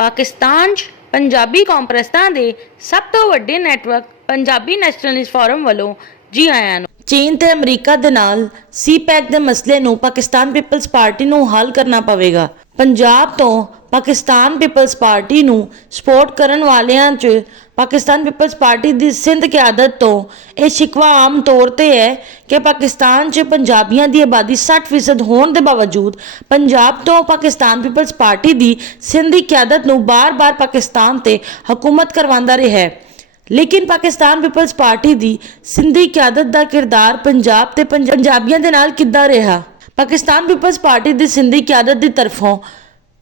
पाकिस्तान 'ਚ पंजाबी कॉन्फ्रेंसां दे सब तो वड्डे नैटवर्क पंजाबी नैशनलिस्ट फोरम वालों जी आयां नूं। चीन ते अमरीका दे नाल सीपैक दे मसले नूं पाकिस्तान पीपल्स पार्टी नूं हल करना पवेगा। पंजाब तो पाकिस्तान पीपल्स पार्टी नूं सपोर्ट करन वालियां च पाकिस्तान पीपल्स पार्टी दी सिंध क़यादत तो यह शिकवा आम तौर पर है कि पाकिस्तान च पंजाबियों की आबादी 60% होने के बावजूद पंजाब तो पाकिस्तान पीपल्स पार्टी की सिंध की क़यादत नूं बार बार पाकिस्तान ते हुकूमत करवांदा रहा है। लेकिन पाकिस्तान पीपल्स पार्टी की सिंधी क़यादत का किरदार पंजाब ते पंजाबियों के नाल किद्दां रहा। पाकिस्तान पीपल्स पार्टी की सिंधी क़यादत की तरफों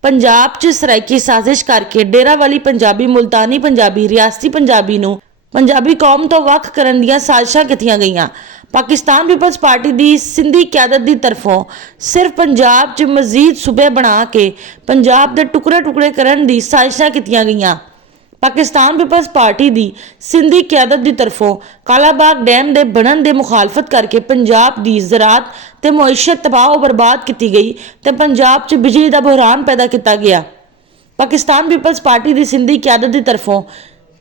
पंजाब च सराइकी साजिश करके डेरावाली पंजाबी, मुल्तानी पंजाबी, रियासती पंजाबी नूं पंजाबी कौम तो वख करन दियां साजिशां कीतियां गईयां। पाकिस्तान पीपल्स पार्टी की सिंधी क़यादत की तरफों सिर्फ पंजाब च मजीद सूबे बना के पंजाब के टुकड़े टुकड़े करन दी साजिशां कीतियां गईयां। पाकिस्तान पीपल्स पार्टी की सिंधी क़यादत की तरफों कालाबाग डैम के बनन की मुखालफत करके पंजाब की ज़रात ते मुईशत तबाह बर्बाद की गई तो पंजाब च बिजली का बहरान पैदा किया गया। पाकिस्तान पीपल्स पार्टी की सिंधी क़यादत की तरफों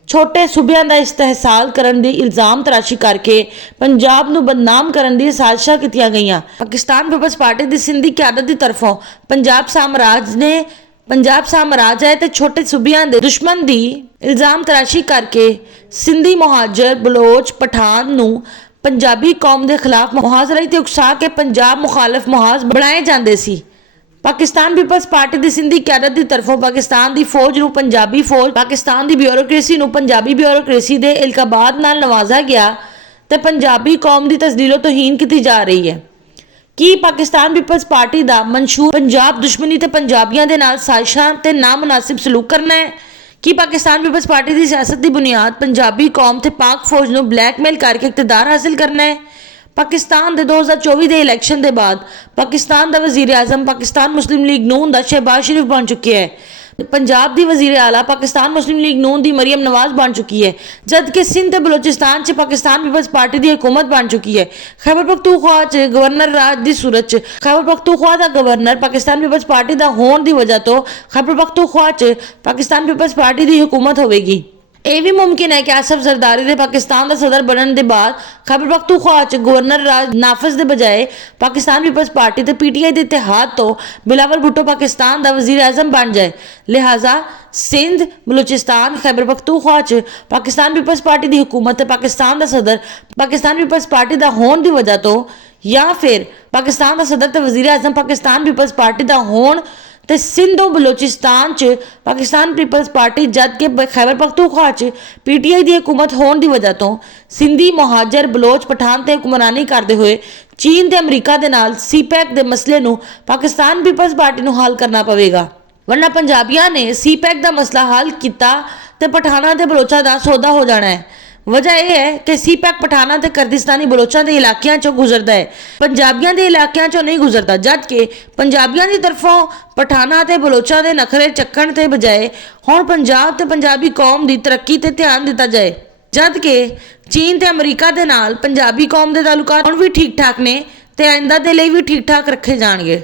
छोटे सूबों का इस्तेहसाल करने की इल्ज़ाम तराशी करके पंजाब नूं बदनाम करने की साजिशां कीतियां गईयां। पाकिस्तान पीपल्स पार्टी की सिंधी क़यादत की तरफों पंजाब साम्राज्य ते छोटे सूबों के दुश्मन की इल्ज़ाम तराशी करके सिंधी मुहाजर, बलोच, पठान नूं पंजाबी कौम के खिलाफ मुहाजरे ते उकसा के पंजाब मुखालफ मुहाज बनाए जाते सी। पाकिस्तान पीपल्स पार्टी की सिंधी क़यादत की तरफों पाकिस्तान की फौज नूं पंजाबी फौज, पाकिस्तान की ब्यूरोक्रेसी नूं पंजाबी ब्यूरोक्रेसी के इल्काबात नाल नवाजा गया तो पंजाबी कौम की तजलीलो तोहीन की जा रही है। कि पाकिस्तान पीपल्स पार्टी का मंशूर पंजाब दुश्मनी ते पंजाबियों के नाल साजिशां ते नामुनासिब सलूक करना है। कि पाकिस्तान पीपल्स पार्टी की सियासत की बुनियाद पंजाबी कौम ते पाक फौज नूं ब्लैकमेल करके इकतदार हासिल करना है। पाकिस्तान के 2024 के इलैक्शन के बाद पाकिस्तान का वजीर आजम पाकिस्तान मुस्लिम लीग नून का शहबाज शरीफ बन चुके हैं। पंजाब की वजीर आला पाकिस्तान मुस्लिम लीग नून की मरियम नवाज बन चुकी है, जबकि सिंध ते बलोचिस्तान च पाकिस्तान पीपल्स पार्टी की हुकूमत बन चुकी है। खैबर पख्तूनख्वा च गवर्नर राज की सूरत च खैबर पख्तूनख्वा का गवर्नर पाकिस्तान पीपल्स पार्टी का होने की वजह तो खैबर पख्तूनख्वा च पाकिस्तान पीपल्स पार्टी की हुकूमत होगी। यह भी मुमकिन है कि आसफ जरदारी के पाकिस्तान का सदर बनने के बाद खैबर पख्तूनख्वा च गवर्नर राज नाफिज के बजाय पाकिस्तान पीपल्स पार्टी ते पीटीआई के इतिहाद तो बिलावल भुट्टो पाकिस्तान का वजीर आजम बन जाए। लिहाजा सिंध, बलूचिस्तान, खैबर पख्तूनख्वा च पाकिस्तान पीपल्स पार्टी की हुकूमत पाकिस्तान का सदर पाकिस्तान पीपल्स पार्टी का होने की वजह तो या फिर पाकिस्तान का सदर तो वजीर आजम पाकिस्तान पीपल्स पार्टी का होने ते सिंध और बलोचिस्तान च पाकिस्तान पीपल्स पार्टी जबकि खैबर पख्तूनख्वा च पीटीआई की हुकूमत होने की वजह तो सिंधी मुहाजर, बलोच, पठान ते हुक्मरानी करते हुए चीन ते अमरीका के नाल सीपैक के मसले नूं पाकिस्तान पीपल्स पार्टी नूं हल करना पवेगा। वरना पंजाबियों ने सीपैक का मसला हल किया तो पठाना ते बलोचा का सौदा हो जाना है। वजह यह है कि सीपैक पठाना ते कर्दिस्तानी बलोचों के इलाकों चों गुजरता है, पंजाबियों के इलाकों चों नहीं गुजरता। जबकि पंजाबियों की तरफों पठाना ते बलोचों के नखरे चक्कण के बजाय हुण पंजाब ते पंजाबी कौम की तरक्की ते ध्यान दिता जाए। जबकि चीन ते अमरीका के नाल पंजाबी कौम के तालुकात हुण भी ठीक ठाक ने ते आइंदा दे लई भी ठीक ठाक रखे जाणगे।